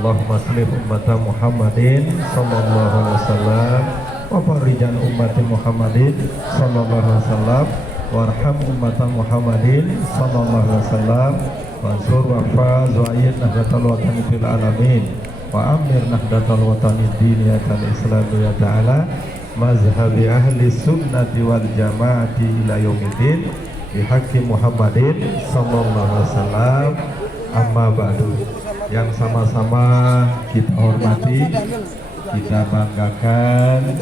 Allahumma salli ummata Muhammadin sallallahu alaihi wasallam wa farijan ummati Muhammadin sallallahu alaihi wasallam warham ummata Muhammadin sallallahu alaihi wasallam wansur wa faz wa ayyid nahdatal watani fil alamin wa amir nahdatal watani diniyatan islamiyata ala mazhabi ahli sunnati wal jamaati ila yaumiddin bihaqqi Muhammadin sallallahu alaihi wasallam. Amma ba'du, yang sama-sama kita hormati, kita banggakan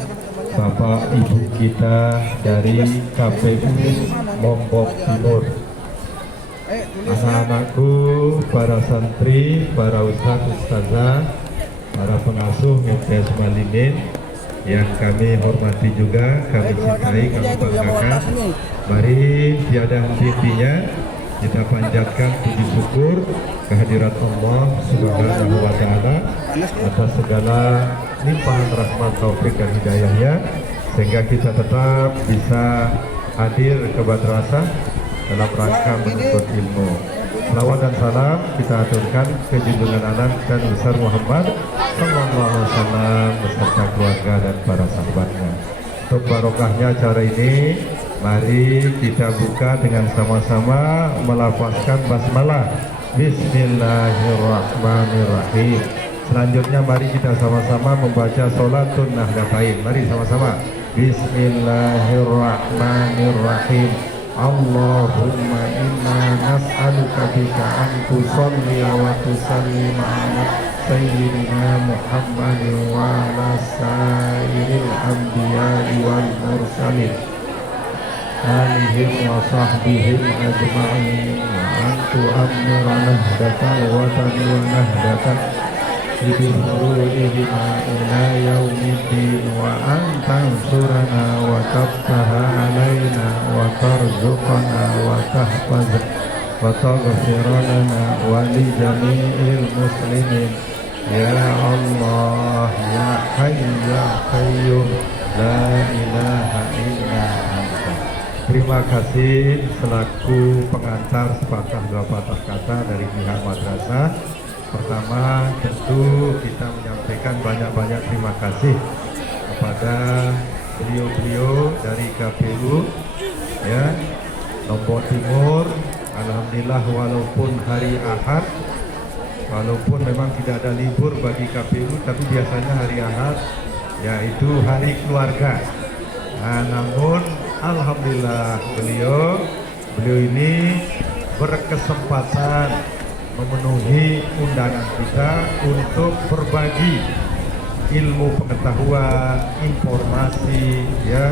Bapak Ibu kita dari KPU Lombok Timur, anak-anakku, para santri, para ustazah, para pengasuh MTS Malimin yang kami hormati juga, kami cintai, kami banggakan. Mari tiada henti-hentinya kita panjatkan puji syukur kehadirat Allah Subhanahu wa Ta'ala atas segala limpahan rahmat, taufik dan hidayahnya, sehingga kita tetap bisa hadir ke madrasah dalam rangka menuntut ilmu. Salawat dan salam kita aturkan ke junjungan anak dan besar Muhammad sallallahu alaihi wasallam beserta keluarga dan para sahabatnya. Untuk barokahnya acara ini, mari kita buka dengan sama-sama melafazkan basmalah. Bismillahirrahmanirrahim. Selanjutnya mari kita sama-sama membaca sholatun nahdatain. Mari sama-sama. Bismillahirrahmanirrahim. Allahumma inna nas'aluka bika an tusalli wa tusallim ala sayyidina Muhammadin wa ala sairil anbiya'i wal mursalin alihim wa sahbihim ajma'in wa antu amira nahdatal watani wa nahdatal bihuruihima ila yaumiddin wa antansurana wa tabtaha alaina wa tarzuqana wa tahfaz wa taghfirana wa li jami'il muslimin ya Allah ya hayy ya qayyum la ilaha illa anta. Terima kasih selaku pengantar sepatah dua patah kata dari pihak madrasah. Pertama, tentu kita menyampaikan banyak-banyak terima kasih kepada beliau-beliau dari KPU ya Lombok Timur. Alhamdulillah, walaupun hari Ahad, walaupun memang tidak ada libur bagi KPU, tapi biasanya hari Ahad yaitu hari keluarga. Nah, namun alhamdulillah beliau ini berkesempatan memenuhi undangan kita untuk berbagi ilmu pengetahuan, informasi, ya,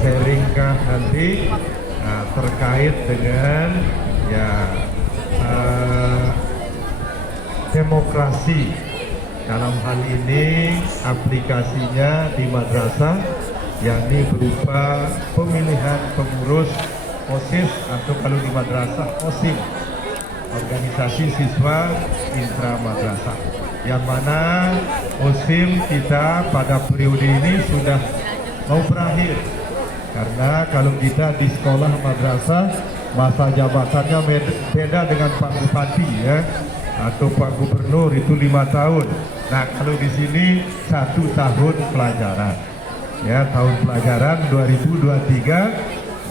sharingkah nanti terkait dengan demokrasi. Dalam hal ini aplikasinya di madrasah, yakni berupa pemilihan pengurus OSIS atau kalau di madrasah OSIM, organisasi siswa intra madrasah, yang mana OSIM kita pada periode ini sudah mau berakhir, karena kalau kita di sekolah madrasah masa jabatannya beda dengan Pak Bupati ya atau Pak Gubernur, itu 5 tahun. Nah, kalau di sini 1 tahun pelajaran ya, tahun pelajaran 2023-2024.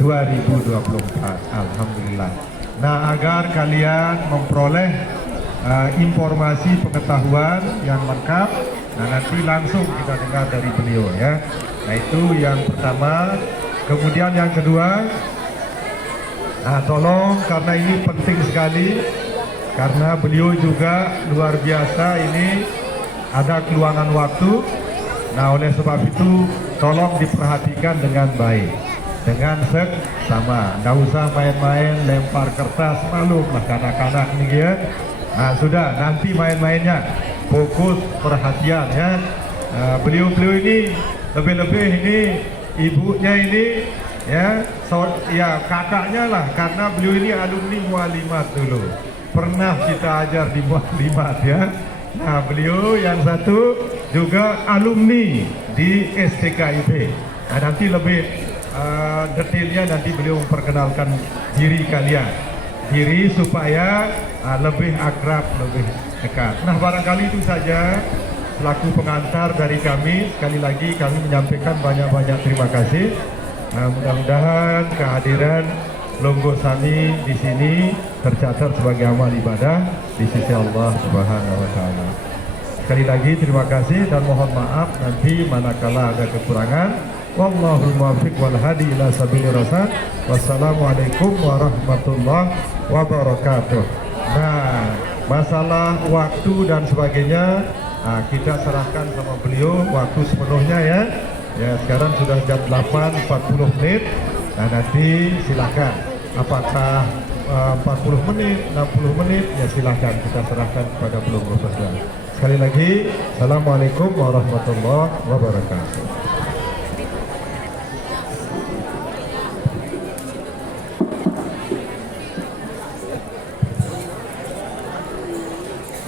Alhamdulillah. Nah, agar kalian memperoleh informasi pengetahuan yang lengkap, nah nanti langsung kita dengar dari beliau ya. Nah, itu yang pertama. Kemudian yang kedua, nah tolong, karena ini penting sekali, karena beliau juga luar biasa, ini ada keluangan waktu. Nah, oleh sebab itu tolong diperhatikan dengan baik, dengan seksama. Nggak usah main-main lempar kertas, maklum lah kanak-kanak nih ya. Nah, sudah, nanti main-mainnya fokus perhatian ya. Beliau-beliau ini lebih-lebih ini ibunya ini ya, kakaknya lah, karena beliau ini alumni Mualimat dulu, pernah kita ajar di Mualimat ya. Nah, beliau yang satu juga alumni di STKIP. Nah, nanti lebih detailnya nanti beliau memperkenalkan diri kalian, supaya lebih akrab, lebih dekat. Nah, barangkali itu saja selaku pengantar dari kami. Sekali lagi kami menyampaikan banyak-banyak terima kasih. Mudah-mudahan kehadiran Longgo Sami di sini tercatat sebagai amal ibadah di sisi Allah Subhanahu wa taala. Sekali lagi terima kasih dan mohon maaf nanti manakala ada kekurangan. Wallahul muwaffiq wal hadi ila sabilir rasyad. Wassalamualaikum warahmatullahi wabarakatuh. Nah, masalah waktu dan sebagainya kita serahkan sama beliau waktu sepenuhnya ya. Ya, sekarang sudah jam 8.40 menit. Nah, nanti silakan apakah 40 menit, 60 menit, ya silahkan kita serahkan kepada beliau Profesor. Sekali lagi, Assalamualaikum warahmatullahi wabarakatuh.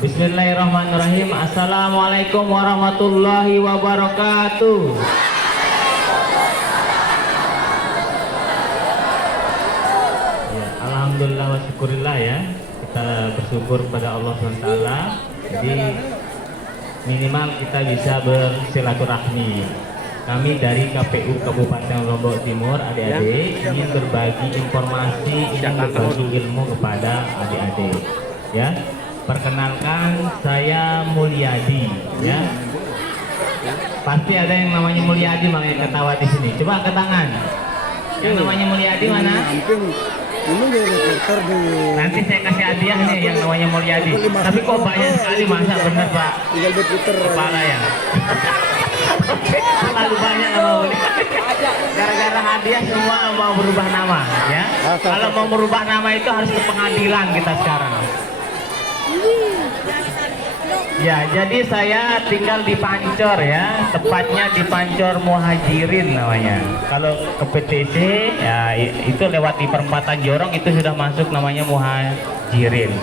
Bismillahirrahmanirrahim. Assalamualaikum warahmatullahi wabarakatuh. Ya, alhamdulillah wa syukurillah ya. Kita bersyukur kepada Allah SWT. Jadi minimal kita bisa bersilaturahmi. Kami dari KPU Kabupaten Lombok Timur, adik-adik ingin berbagi informasi, ingin berbagi ilmu kepada adik-adik. Ya, perkenalkan saya Mulyadi. Ya, pasti ada yang namanya Mulyadi makanya ketawa di sini. Coba angkat tangan. Yang namanya Mulyadi mana? Nanti saya kasih hadiah nih yang namanya Mulyadi. Tapi kok banyak sekali, masa bener Pak? Kepala ya. Terlalu banyak nama Mulyadi. Gara-gara hadiah semua mau berubah nama ya. Kalau mau merubah nama itu harus ke pengadilan kita sekarang. Ya, jadi saya tinggal di Pancor ya, tepatnya di Pancor Muhajirin namanya. Kalau ke PTC ya itu lewat di perempatan Jorong itu sudah masuk namanya Muhajirin.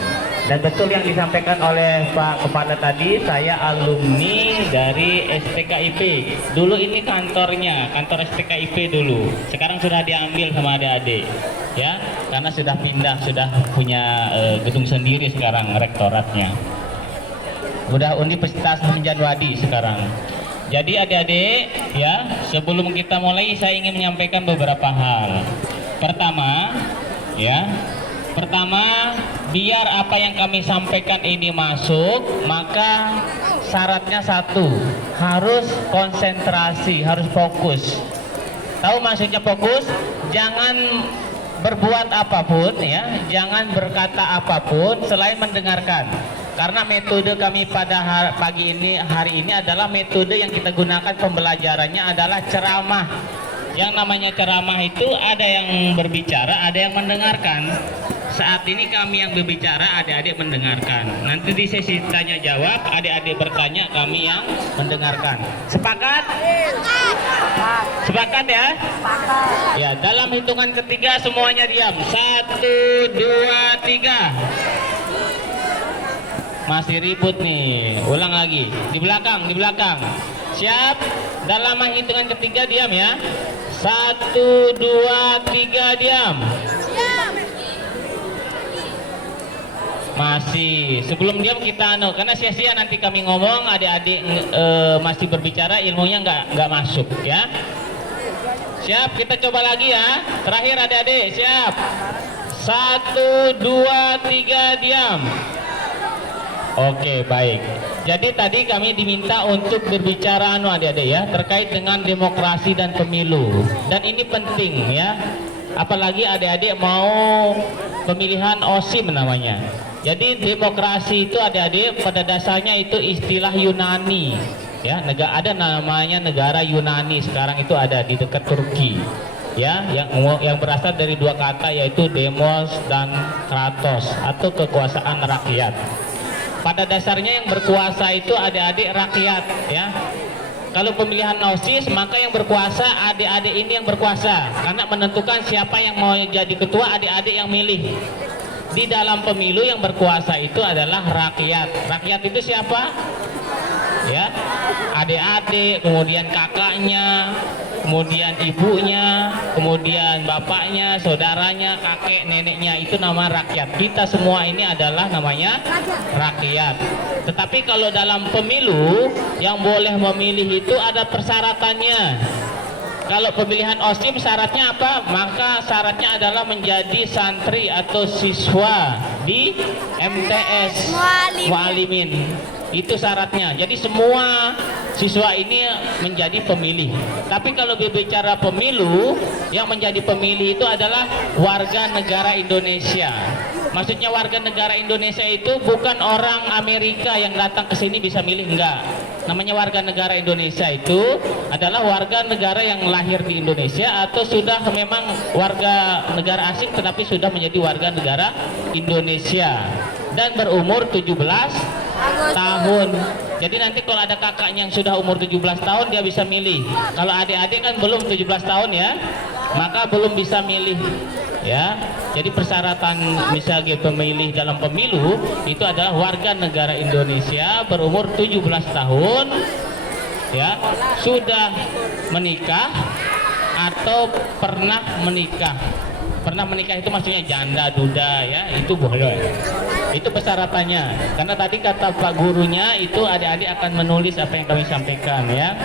Dan betul yang disampaikan oleh Pak Kepala tadi, saya alumni dari STKIP. Dulu ini kantornya, kantor STKIP dulu. Sekarang sudah diambil sama adik-adik ya, karena sudah pindah, sudah punya gedung sendiri sekarang rektoratnya. Udah Universitas Hamjanwadi sekarang. Jadi adik-adik ya, sebelum kita mulai saya ingin menyampaikan beberapa hal. Pertama ya, biar apa yang kami sampaikan ini masuk, maka syaratnya satu, harus konsentrasi, harus fokus. Tahu maksudnya fokus? Jangan berbuat apapun ya, jangan berkata apapun selain mendengarkan. Karena metode kami pada hari ini adalah metode yang kita gunakan pembelajarannya adalah ceramah. Yang namanya ceramah itu ada yang berbicara, ada yang mendengarkan. Saat ini kami yang berbicara, adik-adik mendengarkan. Nanti di sesi tanya jawab, adik-adik bertanya, kami yang mendengarkan. Sepakat? Sepakat ya? Ya, dalam hitungan ketiga semuanya diam. 1, 2, 3. Masih ribut nih. Ulang lagi. Di belakang, di belakang. Siap? Dalam hitungan ketiga diam ya. 1, 2, 3 diam. Masih. Sebelum diam kita karena sia-sia nanti kami ngomong, adik-adik masih berbicara, ilmunya nggak masuk ya. Siap? Kita coba lagi ya. Terakhir adik-adik, siap. 1, 2, 3 diam. Oke, baik. Jadi tadi kami diminta untuk berbicara adik-adik ya, terkait dengan demokrasi dan pemilu. Dan ini penting ya. Apalagi adik-adik mau pemilihan OSIM namanya. Jadi demokrasi itu adik-adik pada dasarnya itu istilah Yunani. Ya, ada namanya negara Yunani sekarang itu ada di dekat Turki. Ya, yang berasal dari dua kata yaitu demos dan kratos atau kekuasaan rakyat. Pada dasarnya yang berkuasa itu adik-adik rakyat ya. Kalau pemilihan OSIS maka yang berkuasa adik-adik ini yang berkuasa, karena menentukan siapa yang mau jadi ketua adik-adik yang milih. di dalam pemilu yang berkuasa itu adalah rakyat. Rakyat itu siapa? Ya, adik-adik, kemudian kakaknya, kemudian ibunya, kemudian bapaknya, saudaranya, kakek, neneknya, itu nama rakyat. Kita semua ini adalah namanya rakyat. Tetapi kalau dalam pemilu yang boleh memilih itu ada persyaratannya. Kalau pemilihan OSIM syaratnya apa? Maka syaratnya adalah menjadi santri atau siswa di MTS Mualimin. Itu syaratnya. Jadi semua siswa ini menjadi pemilih. Tapi kalau berbicara pemilu, yang menjadi pemilih itu adalah warga negara Indonesia. Maksudnya warga negara Indonesia itu bukan orang Amerika yang datang ke sini bisa milih, enggak. Namanya warga negara Indonesia itu adalah warga negara yang lahir di Indonesia atau sudah memang warga negara asing tetapi sudah menjadi warga negara Indonesia dan berumur 17 tahun. Jadi nanti kalau ada kakaknya yang sudah umur 17 tahun dia bisa milih. Kalau adik-adik kan belum 17 tahun ya, maka belum bisa milih ya. Jadi persyaratan misalnya pemilih dalam pemilu itu adalah warga negara Indonesia berumur 17 tahun ya, sudah menikah atau pernah menikah. Pernah menikah itu maksudnya janda, duda ya, itu boleh. Itu persyaratannya. Karena tadi kata Pak gurunya itu adik-adik akan menulis apa yang kami sampaikan ya.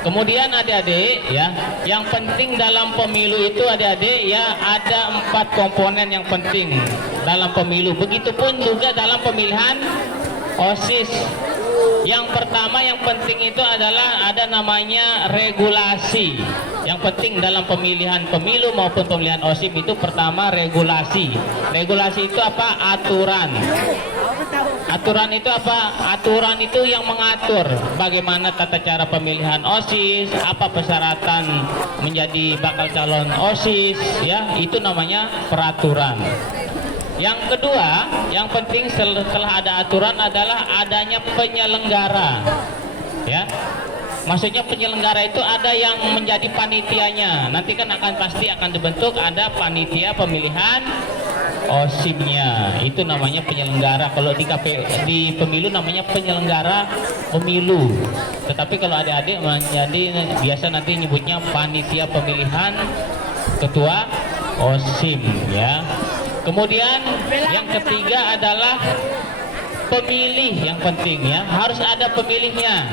Kemudian adik-adik ya, yang penting dalam pemilu itu adik-adik ya, ada 4 komponen yang penting dalam pemilu. Begitupun juga dalam pemilihan OSIS. Yang pertama yang penting itu adalah ada namanya regulasi. Yang penting dalam pemilihan pemilu maupun pemilihan OSIS itu pertama regulasi. Regulasi itu apa? Aturan. Aturan itu apa? Aturan itu yang mengatur bagaimana tata cara pemilihan OSIS, apa persyaratan menjadi bakal calon OSIS, ya, itu namanya peraturan. Yang kedua, yang penting setelah ada aturan adalah adanya penyelenggara. Ya. Maksudnya penyelenggara itu ada yang menjadi panitianya. Nanti kan pasti akan dibentuk ada panitia pemilihan OSIM-nya. Itu namanya penyelenggara. Kalau di pemilu namanya penyelenggara pemilu. Tetapi kalau adik-adik menjadi biasa nanti nyebutnya panitia pemilihan ketua OSIM ya. Kemudian yang ketiga adalah pemilih yang penting ya. Harus ada pemilihnya.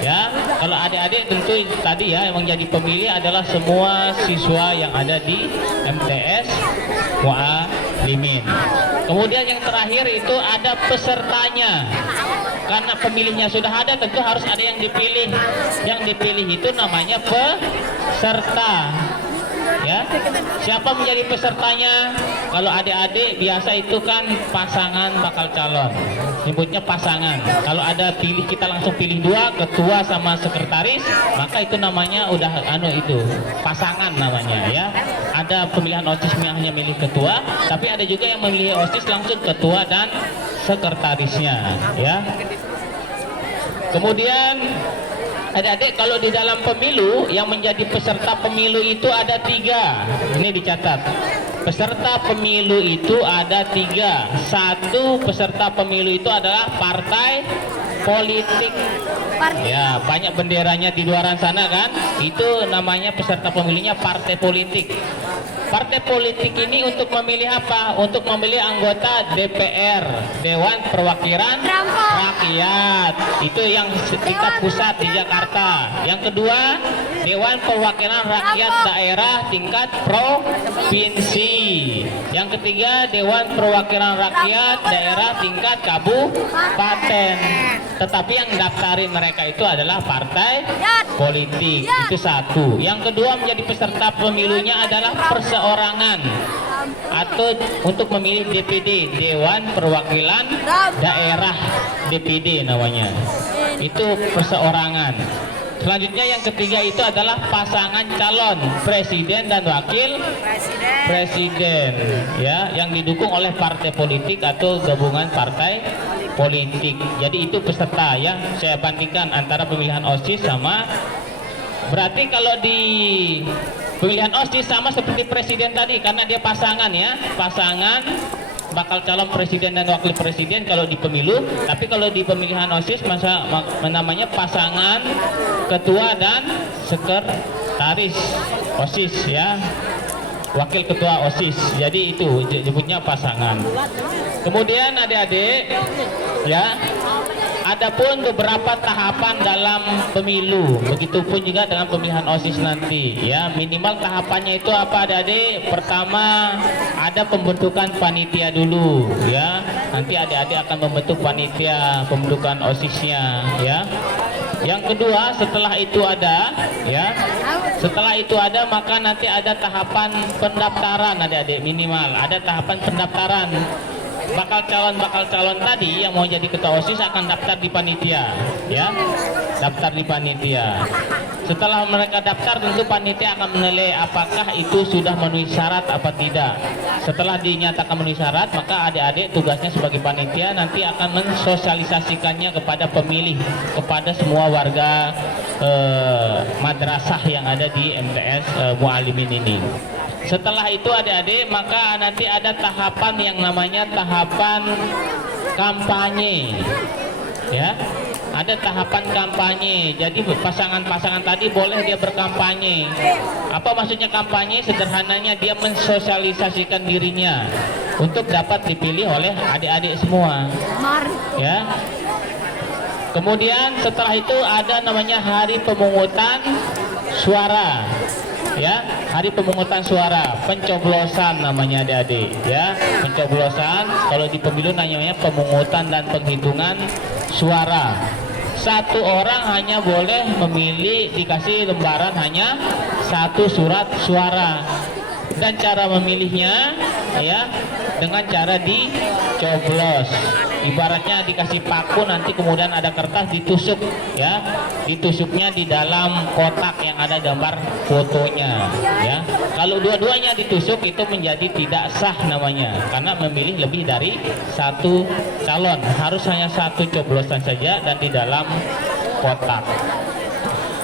Ya, kalau adik-adik tentu tadi ya yang menjadi pemilih adalah semua siswa yang ada di MTS Mualimin. Kemudian yang terakhir itu ada pesertanya. Karena pemilihnya sudah ada, tentu harus ada yang dipilih. Yang dipilih itu namanya peserta. Ya, siapa menjadi pesertanya? Kalau adik-adik biasa itu kan pasangan bakal calon, nyebutnya pasangan. Kalau ada pilih, kita langsung pilih 2, ketua sama sekretaris, maka itu namanya udah itu pasangan namanya ya. Ada pemilihan OSIS yang hanya milih ketua, tapi ada juga yang memilih OSIS langsung ketua dan sekretarisnya ya. Kemudian adik-adik, kalau di dalam pemilu yang menjadi peserta pemilu itu ada 3. Ini dicatat. Peserta pemilu itu ada 3. 1, peserta pemilu itu adalah partai politik. Ya, banyak benderanya di luaran sana kan. Itu namanya peserta pemilihnya partai politik. Partai politik ini untuk memilih apa? Untuk memilih anggota DPR, Dewan Perwakilan Rakyat. Itu yang tingkat pusat di Jakarta. Yang kedua, Dewan Perwakilan Rakyat Daerah tingkat provinsi. Yang ketiga, Dewan Perwakilan Rakyat Daerah tingkat kabupaten. Tetapi yang daftarin mereka itu adalah partai politik. Itu 1. Yang kedua, menjadi peserta pemilunya adalah perseorangan atau untuk memilih DPD, Dewan Perwakilan Daerah, DPD namanya. Itu perseorangan. Selanjutnya yang ketiga itu adalah pasangan calon presiden dan wakil presiden ya, yang didukung oleh partai politik atau gabungan partai politik. Jadi itu peserta ya. Saya bandingkan antara pemilihan OSIS sama, berarti kalau di Pemilihan OSIS sama seperti presiden tadi karena dia pasangan ya, pasangan bakal calon presiden dan wakil presiden kalau di pemilu. Tapi kalau di pemilihan OSIS namanya pasangan ketua dan sekretaris OSIS ya, wakil ketua OSIS. Jadi itu disebutnya pasangan. Kemudian adik-adik ya, adapun beberapa tahapan dalam pemilu, begitupun juga dengan pemilihan OSIS nanti ya. Minimal tahapannya itu apa adik-adik? Pertama ada pembentukan panitia dulu ya. Nanti adik-adik akan membentuk panitia pembentukan OSISnya ya. Yang kedua, setelah itu ada ya, setelah itu ada maka nanti ada tahapan pendaftaran adik-adik. Minimal ada tahapan pendaftaran. Bakal calon tadi yang mau jadi ketua OSIS akan daftar di panitia ya, daftar di panitia. Setelah mereka daftar tentu panitia akan menilai apakah itu sudah memenuhi syarat apa tidak. Setelah dinyatakan memenuhi syarat, maka adik-adik tugasnya sebagai panitia nanti akan mensosialisasikannya kepada pemilih, kepada semua warga madrasah yang ada di MTS Muallimin ini. Setelah itu adik-adik maka nanti ada tahapan yang namanya tahapan kampanye ya. Ada tahapan kampanye. Jadi pasangan-pasangan tadi boleh dia berkampanye. Apa maksudnya kampanye? Sederhananya dia mensosialisasikan dirinya untuk dapat dipilih oleh adik-adik semua ya. Kemudian setelah itu ada namanya hari pemungutan suara ya, hari pemungutan suara, pencoblosan namanya adik-adik ya. Pencoblosan kalau di pemilu namanya pemungutan dan penghitungan suara. Satu orang hanya boleh memilih, dikasih lembaran hanya satu surat suara, dan cara memilihnya ya dengan cara dicoblos. Ibaratnya dikasih paku, nanti kemudian ada kertas ditusuk ya, ditusuknya di dalam kotak yang ada gambar fotonya ya. Kalau dua-duanya ditusuk itu menjadi tidak sah namanya, karena memilih lebih dari satu calon, harus hanya satu coblosan saja dan di dalam kotak.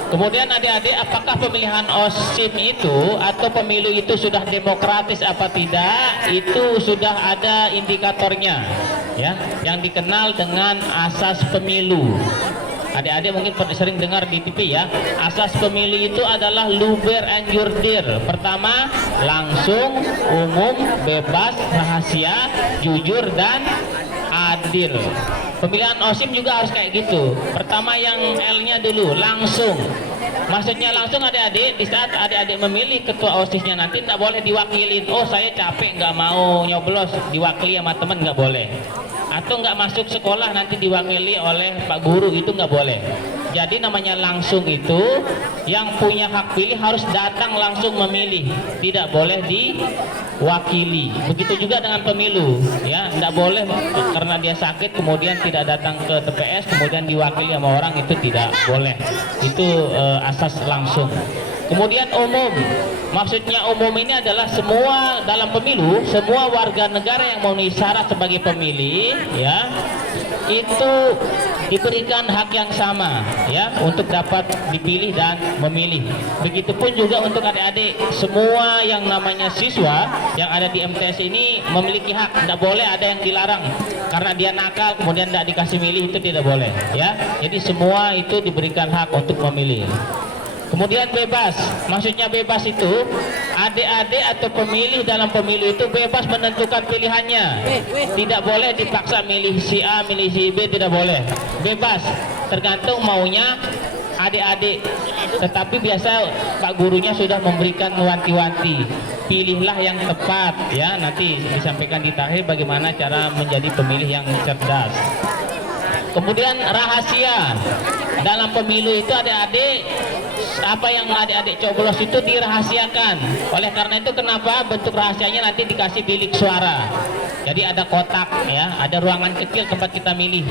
Kemudian adik-adik, apakah pemilihan OSIM itu atau pemilu itu sudah demokratis apa tidak? Itu sudah ada indikatornya ya, yang dikenal dengan asas pemilu. Adik-adik mungkin sering dengar di TV ya. Asas pemilu itu adalah luber and jurdir. Pertama, langsung, umum, bebas, rahasia, jujur, dan adil. Pemilihan OSIM juga harus kayak gitu. Pertama yang L-nya dulu, langsung. Maksudnya langsung adik-adik, di saat adik-adik memilih ketua OSISnya nanti tidak boleh diwakilin. Oh saya capek nggak mau nyoblos, diwakili sama teman nggak boleh. Atau nggak masuk sekolah nanti diwakili oleh Pak Guru, itu nggak boleh. Jadi namanya langsung itu yang punya hak pilih harus datang langsung memilih, tidak boleh diwakili. Begitu juga dengan pemilu ya, nggak boleh karena dia sakit kemudian tidak datang ke TPS kemudian diwakili sama orang, itu tidak boleh. Itu asas langsung. Kemudian umum, maksudnya umum ini adalah semua dalam pemilu, semua warga negara yang memenuhi syarat sebagai pemilih ya, itu diberikan hak yang sama ya untuk dapat dipilih dan memilih. Begitupun juga untuk adik-adik, semua yang namanya siswa yang ada di MTS ini memiliki hak, tidak boleh ada yang dilarang karena dia nakal kemudian tidak dikasih milih, itu tidak boleh ya. Jadi semua itu diberikan hak untuk memilih. Kemudian bebas, maksudnya bebas itu adik-adik atau pemilih dalam pemilu itu bebas menentukan pilihannya. Tidak boleh dipaksa milih si A, milih si B, tidak boleh. Bebas, tergantung maunya adik-adik. Tetapi biasa Pak Gurunya sudah memberikan wanti-wanti. Pilihlah yang tepat ya, nanti disampaikan di takhir bagaimana cara menjadi pemilih yang cerdas. Kemudian rahasia. Dalam pemilu itu adik-adik, apa yang adik-adik coblos itu dirahasiakan. Oleh karena itu kenapa bentuk rahasianya nanti dikasih bilik suara. Jadi ada kotak ya, ada ruangan kecil tempat kita milih.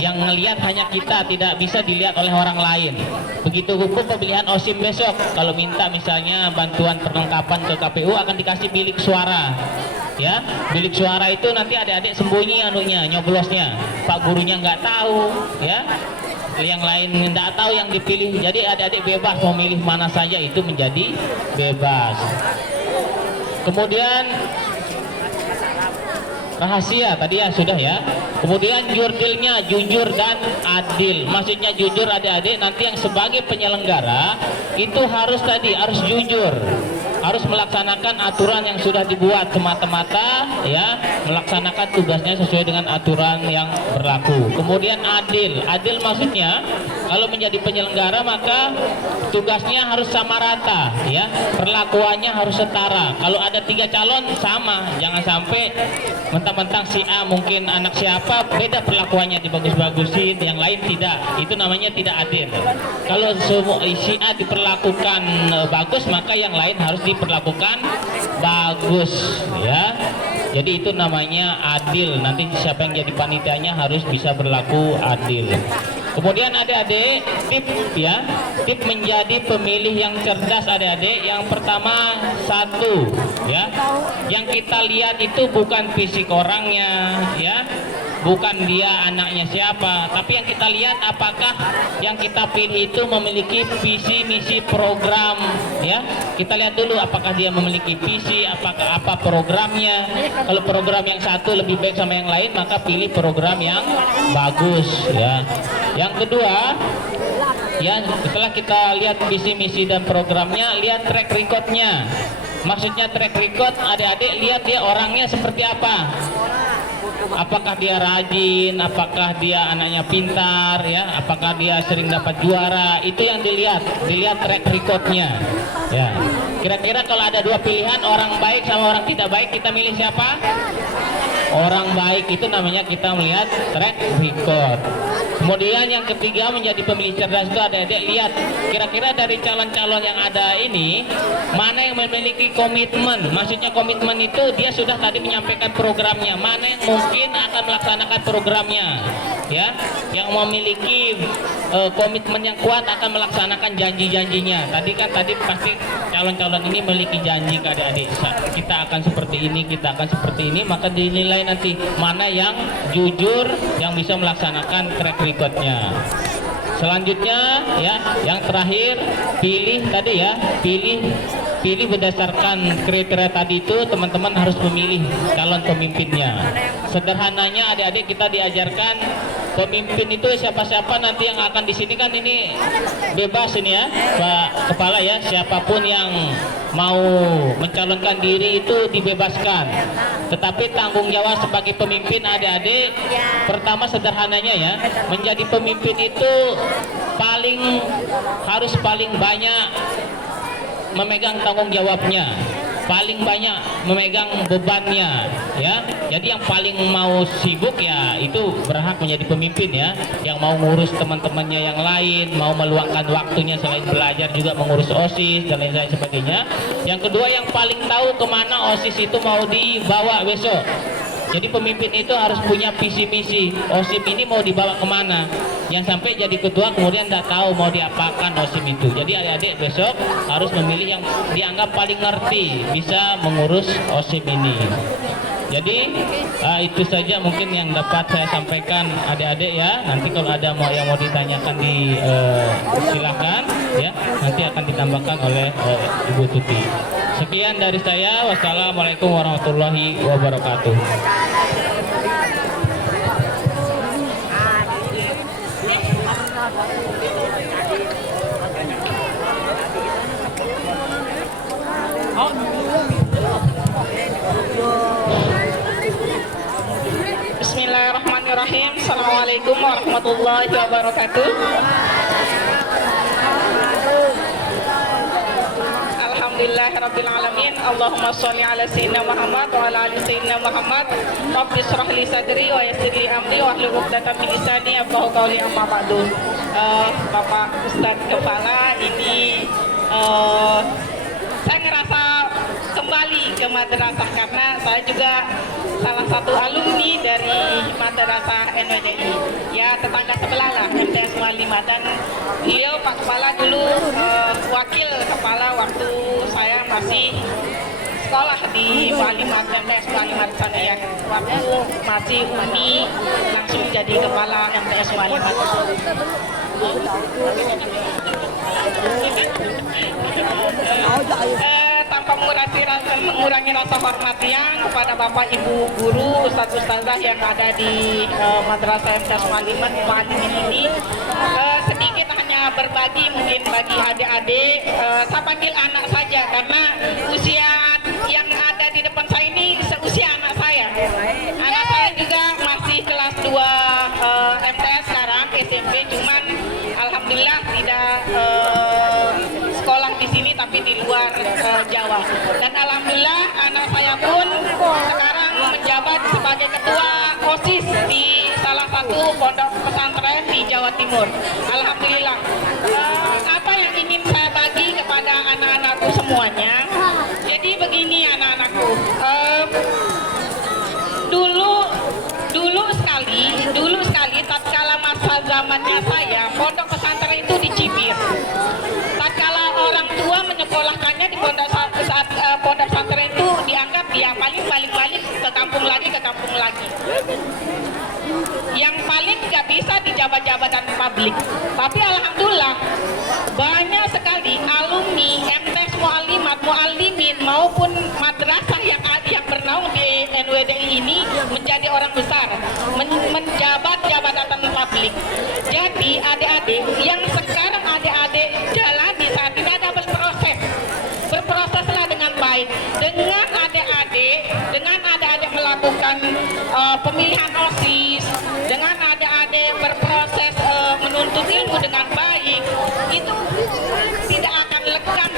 Yang ngelihat hanya kita, tidak bisa dilihat oleh orang lain. Begitu hukum pemilihan OSIM besok, kalau minta misalnya bantuan perlengkapan ke KPU akan dikasih bilik suara. Ya, bilik suara itu nanti adik-adik sembunyi anunya, nyoblosnya. Pak Gurunya nggak tahu ya. yang lain tidak tahu yang dipilih. Jadi adik-adik bebas memilih mana saja, itu menjadi bebas. Kemudian rahasia tadi ya sudah ya. Kemudian jurdilnya jujur dan adil. Maksudnya jujur adik-adik, nanti yang sebagai penyelenggara itu harus jujur, harus melaksanakan aturan yang sudah dibuat semata-mata ya, melaksanakan tugasnya sesuai dengan aturan yang berlaku. Kemudian adil maksudnya kalau menjadi penyelenggara maka tugasnya harus sama rata ya, perlakuannya harus setara. Kalau ada 3 calon sama, jangan sampai mentang-mentang si A mungkin anak siapa beda perlakuannya, dibagus-bagusin, yang lain tidak. Itu namanya tidak adil. Kalau semua si A diperlakukan bagus, maka yang lain harus diperlakukan bagus ya. Jadi itu namanya adil. Nanti siapa yang jadi panitianya harus bisa berlaku adil. Kemudian adik-adik tip menjadi pemilih yang cerdas adik-adik. Yang pertama, satu ya, yang kita lihat itu bukan fisik orangnya ya, bukan dia anaknya siapa, tapi yang kita lihat apakah yang kita pilih itu memiliki visi misi program ya. Kita lihat dulu apakah dia memiliki visi, apakah apa programnya. Kalau program yang satu lebih baik sama yang lain, maka pilih program yang bagus ya. Yang kedua ya, setelah kita lihat visi misi dan programnya, lihat track recordnya. Maksudnya track record adik-adik, lihat dia orangnya seperti apa. Apakah dia rajin, apakah dia anaknya pintar ya, apakah dia sering dapat juara. Itu yang dilihat track recordnya ya. Kira-kira kalau ada 2 pilihan, orang baik sama orang tidak baik, kita milih siapa? Orang baik. Itu namanya kita melihat track record. Kemudian yang ketiga, menjadi pemilih cerdas itu adik-adik lihat kira-kira dari calon-calon yang ada ini mana yang memiliki komitmen. Maksudnya komitmen itu dia sudah tadi menyampaikan programnya, mana yang mungkin akan melaksanakan programnya ya, yang memiliki komitmen yang kuat akan melaksanakan janji-janjinya. Tadi pasti calon-calon ini memiliki janji ke adik-adik, kita akan seperti ini, kita akan seperti ini, maka dinilai nanti mana yang jujur, yang bisa melaksanakan track recordnya. Selanjutnya ya, yang terakhir pilih tadi ya, pilih berdasarkan kriteria tadi itu. Teman-teman harus memilih calon pemimpinnya. Sederhananya adik-adik kita diajarkan pemimpin itu siapa-siapa nanti yang akan di sini kan ini bebas ini ya Pak Kepala ya, siapapun yang mau mencalonkan diri itu dibebaskan. Tetapi tanggung jawab sebagai pemimpin adik-adik pertama sederhananya ya, menjadi pemimpin itu harus paling banyak memegang tanggung jawabnya, paling banyak memegang bebannya ya. Jadi yang paling mau sibuk ya itu berhak menjadi pemimpin ya, yang mau ngurus teman-temannya yang lain, mau meluangkan waktunya selain belajar juga mengurus OSIS dan lain sebagainya. Yang kedua, yang paling tahu kemana OSIS itu mau dibawa besok. Jadi pemimpin itu harus punya visi misi, OSIS ini mau dibawa kemana. Yang sampai jadi ketua kemudian tidak tahu mau diapakan OSIS itu. Jadi adik-adik besok harus memilih yang dianggap paling ngerti, bisa mengurus OSIS ini. Jadi itu saja mungkin yang dapat saya sampaikan adik-adik ya. Nanti kalau ada yang mau ditanyakan silahkan ya. Nanti akan ditambahkan oleh Ibu Tuti. Sekian dari saya. Wassalamualaikum warahmatullahi wabarakatuh. Bismillahirrahmanirrahim. Assalamualaikum warahmatullahi wabarakatuh. Alhamdulillahirrabbilalamin. Allahumma sholli ala sayyidina Muhammad wa ala ali sayyidina Muhammad. Rabbi shrah li sadri wa yassir li amri wa hlul 'uqdatam min lisani yafqahu qawli. Amma ba'du. Bapak Ustadz Kepala, ini saya ngerasa kembali ke madrasah karena saya juga salah satu alumni dari madrasah NWDI ya, tetangga sebelah lah, MTS 55. Dan beliau Pak Kepala dulu wakil kepala waktu saya masih sekolah di MTS 55 sana ya, waktu masih Uni langsung jadi kepala MTS 55. Tanpa mengurangi rasa hormatnya kepada Bapak Ibu guru, Ustadz-Ustadzah yang ada di Madrasah MTS Muallimin ini, sedikit hanya berbagi mungkin bagi adik-adik, saya panggil anak saja karena usia yang ada di depan saya ini seusia anak saya. Anak saya juga masih kelas 2 MTS sekarang, SMP, cuman alhamdulillah tidak sekolah di sini tapi di luar Jawa. Dan alhamdulillah anak saya pun sekarang menjabat sebagai ketua OSIS di salah satu pondok pesantren di Jawa Timur. Alhamdulillah. Apa yang ingin saya bagi kepada anak-anakku semuanya? Jadi begini anak-anakku. Dulu sekali tatkala masa zamannya saya, pondok pesantren itu di Cibir. Tatkala orang tua menyekolahkannya di pondok pesantren itu dianggap dia paling balik-balik ke kampung lagi. Yang paling nggak bisa di jabatan publik. Tapi alhamdulillah banyak sekali alumni MTS Muallimin maupun madrasah yang bernaung di NWDI ini menjadi orang besar, menjabat jabatan publik. Jadi adik-adik yang sekarang adik-adik jalani saat ini ada berproseslah dengan baik dengan adik-adik melakukan pemilihan OSIS, dengan adik-adik berproses menuntut ilmu dengan baik, itu tidak akan lekang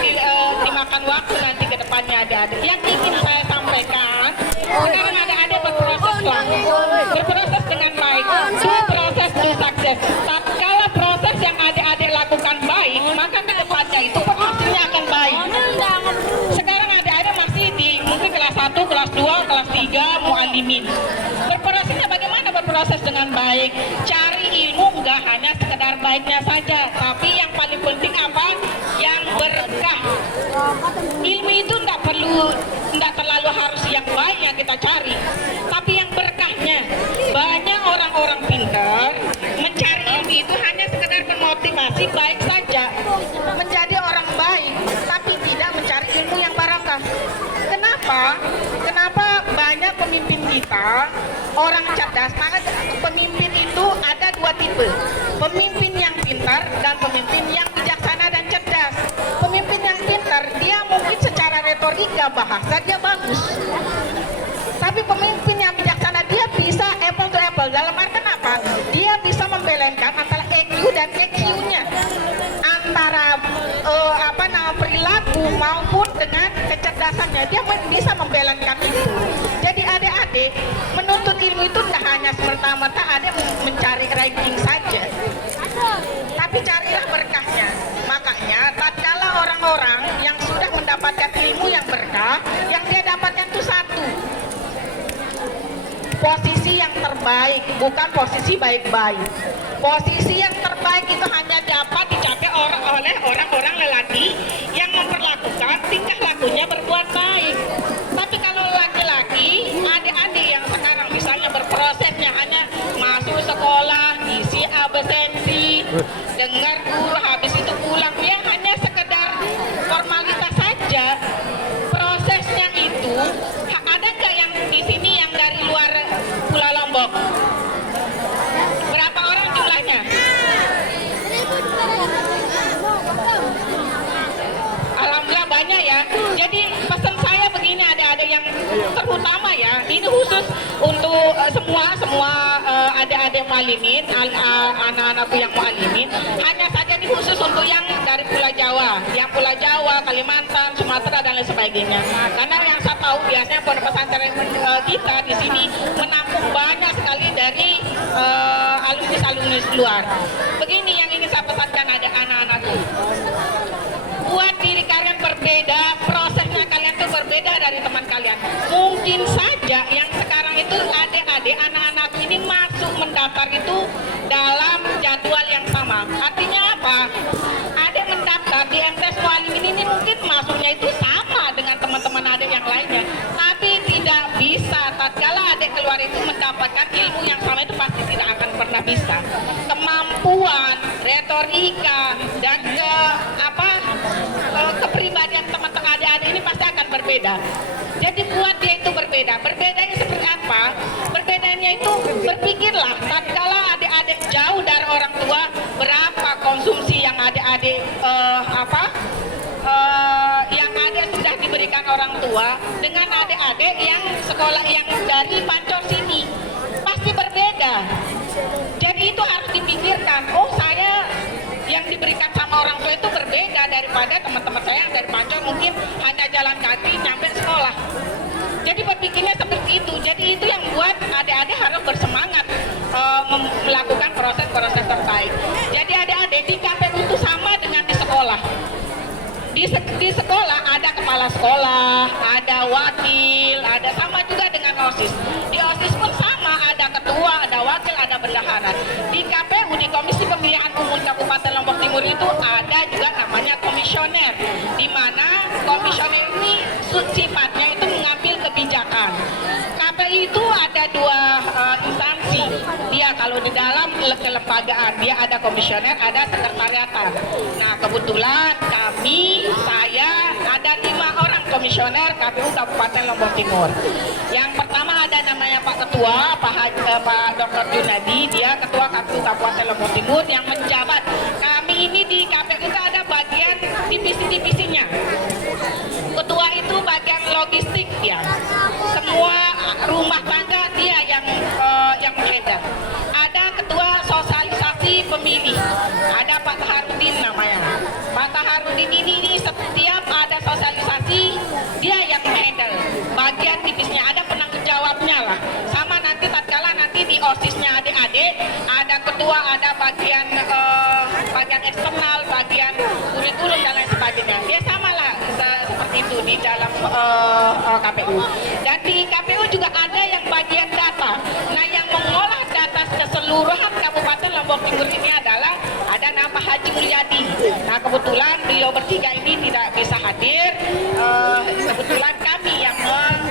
dimakan waktu nanti ke depannya adik-adik. Yang ingin saya sampaikan, sekarang adik-adik berproses dengan baik, proses to sukses. Tatkala proses yang adik-adik lakukan baik, maka ke depannya itu hasilnya akan baik. Sekarang adik-adik masih di mungkin kelas 1, kelas 2, kelas 3 muallimin. Berprosesnya bagaimana berproses dengan baik? Cari ilmu nggak hanya sekedar baiknya saja, tapi yang paling penting apa? Yang berkah. Ilmu itu nggak terlalu harus yang baik yang kita cari, tapi yang berkahnya. Banyak orang-orang pintar mencari ilmu itu hanya sekedar bermotivasi baik saja, menjadi orang baik, tapi tidak mencari ilmu yang barokah. Kenapa banyak pemimpin kita orang cerdas? Maka pemimpin itu ada 2 tipe, pemimpin yang pintar dan pemimpin yang bijaksana dan cerdas. Pemimpin yang pintar dia mungkin secara retorika bahasa dia bagus, tapi pemimpin yang bijaksana dia bisa apple to apple. Dalam artian apa? Dia bisa membelenkan antara EQ dan EQ-nya, antara perilaku maupun dengan kecerdasannya. Dia bisa membelenkan itu. Jadi adik-adik menuntut ilmu itu tidak hanya semata-mata adik mencari ranking saja, tapi carilah berkahnya. Makanya tatkala orang-orang yang sudah mendapatkan ilmu yang berkah, yang dia dapatkan itu satu, posisi yang terbaik, bukan posisi baik-baik. Posisi yang terbaik itu hanya dapat dicapai oleh orang-orang lelaki yang memperlakukan tingkah lakunya berbuat baik. Tapi kalau laki-laki, adik-adik yang sekarang misalnya berprosesnya hanya masuk sekolah, isi absensi, dengar guru, habis itu pulang, dia hanya sekedar formalitas saja. Prosesnya itu, ada nggak yang di sini yang dari luar Pulau Lombok? Berapa orang jumlahnya? Alhamdulillah banyak ya. Jadi pesan saya begini, ada yang terutama ya, ini khusus untuk semua adik-adik muallimin, anak-anakku yang muallimin, hanya saja ini khusus untuk yang dari Pulau Jawa, Kalimantan, Sumatera dan lain sebagainya. Karena yang saya tahu biasanya pondok pesantren kita di sini menampung banyak sekali dari alumni luar. Begini yang ingin saya pesankan ada anak-anakku. Buat diri kalian berbeda, prosesnya kalian tuh berbeda dari teman kalian. Mungkin saja yang sekarang itu adik-adik, anak-anak ini masuk mendaftar itu dalam jadwal yang sama. Artinya apa? Adik mendaftar di MTS Muallimin ini mungkin masuknya itu sama dengan teman-teman adik yang lainnya. Tapi tidak bisa, tatkala adik keluar itu mendapatkan ilmu yang sama itu pasti tidak akan pernah bisa. Kemampuan retorika, dan kepribadian teman-teman adik-adik ini pasti akan berbeda. Jadi buat dia itu berbeda. Berbedanya seperti apa? Berbedanya itu berpikirlah tatkala adik-adik jauh dari orang tua, berapa konsumsi yang adik-adik yang ada sudah diberikan orang tua dengan adik-adik yang sekolah yang dari Pancor sini pasti berbeda. Jadi itu harus dipikirkan. Oh, saya yang diberikan sama orang tua itu berbeda daripada teman-teman saya yang dari Pancor mungkin hanya jalan kaki nyampe sekolah. Jadi berpikirnya seperti itu. Jadi itu yang buat adik-adik harus bersemangat melakukan proses-proses terbaik. Jadi adik-adik di KPU itu sama dengan di sekolah. Di sekolah ada kepala sekolah, ada wakil, ada sama juga dengan OSIS. Di OSIS pun sama, ada ketua, ada wakil, ada bendahara. Di KPU, di Komisi Pemilihan Umum Kabupaten Lombok Timur itu ada juga namanya komisioner, di mana komisioner ini sifatnya itu mengambil kebijakan. KPU itu ada dua instansi. Dia kalau di dalam kelembagaan dia ada komisioner, ada sekretariatan. Nah, kebetulan saya ada 5 orang komisioner KPU Kabupaten Lombok Timur. Yang pertama ada namanya Pak Ketua, Pak Dr. Junadi, dia Ketua KPU Kabupaten Lombok Timur yang menjabat. Kami ini di KPU itu ada bagian divisi-divisinya. Ketua itu bagian logistik dia. Semua rumah tangga dia yang menghandle. Ada ketua sosialisasi pemilih. Ada Pak Taharudin namanya. Pak Taharudin ini setiap ada sosialisasi dia yang handle. Bagian divisinya ada penanggung jawabnya lah. Sama nanti tatkala nanti di OSIS-nya adik-adik ada ketua, ada bagian eksternal, bagian kurikulum dan lain sebagainya. Dia sama lah seperti itu di dalam KPU. Dan di KPU juga ada yang bagian data. Nah, yang mengolah data keseluruhan Kabupaten Lombok Timur ini adalah ada nama Haji Mulyadi. Nah, kebetulan beliau bertiga ini tidak bisa hadir. Kebetulan kami yang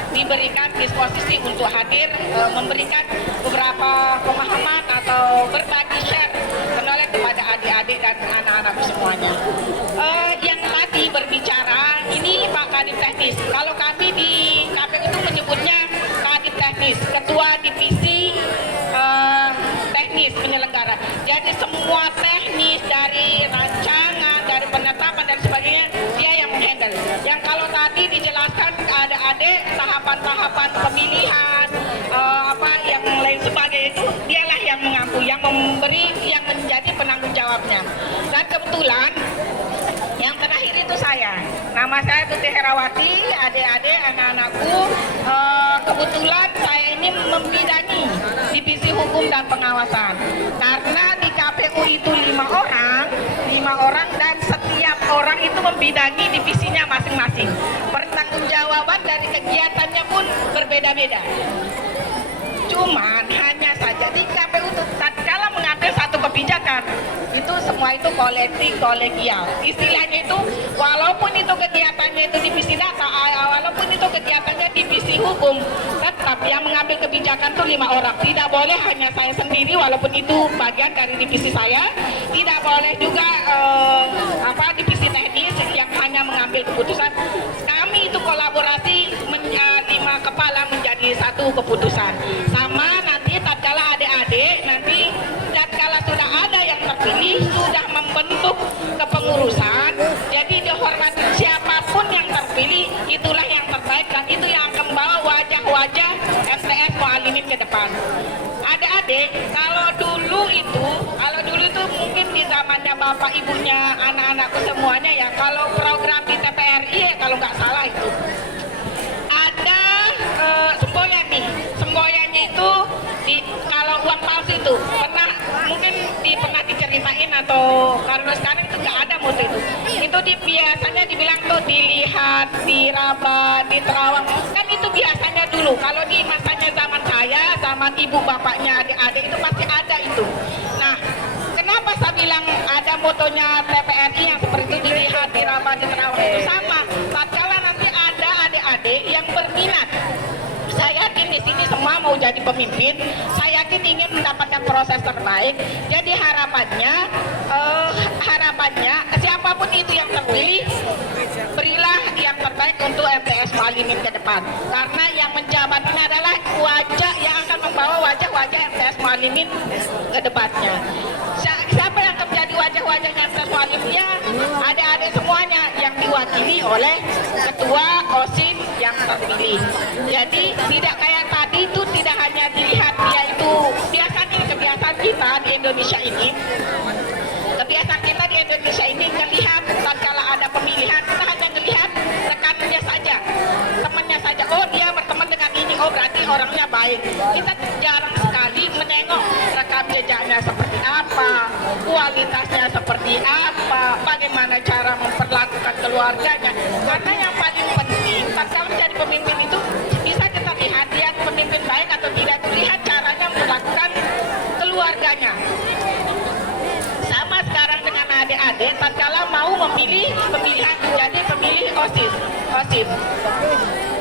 diberikan disposisi untuk hadir, memberikan beberapa pemahaman atau berbagi share knowledge kepada adik-adik dan anak-anak semuanya. Yang tadi berbicara ini Pak Kadip Teknis. Kalau kami di KPU itu menyebutnya Kadip Teknis, Ketua Divisi Teknis Penyelenggara. Jadi semua teknis dari rancangan, dari penetapan dan sebagainya dia yang menghandle. Yang kalau tadi dijelaskan ada tahapan-tahapan pemilihan, yang lain sebagainya itu dialah yang mengampu, yang memberi, yang menjadi penanggung jawabnya. Dan kebetulan yang terakhir itu saya. Nama saya Tuti Herawati, adik-adik, anak-anakku. Kebetulan saya ini membidangi divisi hukum dan pengawasan. Karena di KPU itu 5 orang dan setiap orang itu membidangi divisinya masing-masing. Pertanggungjawaban dari kegiatannya pun berbeda-beda. Cuman hanya saja di KPU tatkala mengambil satu kebijakan itu semua itu kolektif, kolegial. Istilahnya itu walaupun itu kegiatannya itu divisi data, walaupun itu kegiatannya divisi hukum, tetap yang mengambil kebijakan itu 5 orang. Tidak boleh hanya saya sendiri walaupun itu bagian dari divisi saya. Tidak boleh juga divisi teknis yang hanya mengambil keputusan. Kami itu kolaborasi 5 kepala menjadi satu keputusan. Sama nanti tatkala adik-adik nanti tatkala sudah ada yang terpilih sudah membentuk kepengurusan, jadi dihormati siapapun yang terpilih itulah yang terbaik dan itu yang akan membawa wajah-wajah MTS Mualimin ke depan. Adik-adik, kalau dulu itu mungkin di zamannya bapak ibunya anak-anakku semuanya ya, kalau program di TPRI ya kalau nggak salah itu ada semboyan nih. Semboyannya itu kalau uang palsu itu pernah diceritain atau karena sekarang itu nggak ada musuh itu. Itu biasanya dibilang tuh dilihat, diraba, diterawang. Kan itu biasanya dulu. Kalau di masanya zaman saya, zaman ibu bapaknya adik-adik itu pasti ada itu. Nah, kenapa saya bilang ada motonya TPRI yang seperti itu dilihat, diraba, diterawang itu sama. Tatkala nanti ada adik-adik yang berminat. Saya yakin di sini semua mau jadi pemimpin. Saya yakin ingin mendapatkan proses terbaik. Jadi harapannya harapannya siapapun itu yang terpilih, berilah yang terbaik untuk MTS Muallimin ke depan. Karena yang menjabat ini adalah wajah yang akan membawa wajah-wajah MTS Muallimin ke depannya. Siapa yang akan menjadi wajah-wajahnya MTS Muallimin? Ya, adik-adik semuanya yang diwakili oleh ketua OSIS yang terpilih. Jadi tidak kayak tadi itu tidak hanya dilihat dia itu kebiasaan kita di Indonesia ini. Kebiasaan kita di Indonesia ini melihat tatkala ada pemilihan kita hanya melihat rekannya saja, temannya saja. Oh dia berteman dengan ini, oh berarti orangnya baik. Kita jarang sekali menengok rekam jejaknya seperti apa, kualitasnya seperti apa, bagaimana cara memperlakukan keluarganya. Karena yang paling penting tatkala menjadi pemimpin itu bisa kita lihat dia pemimpin baik atau tidak, lihat caranya memperlakukan keluarganya. Sama sekarang dengan adik-adik tatkala mau memilih pemilihan menjadi pemilih OSIS.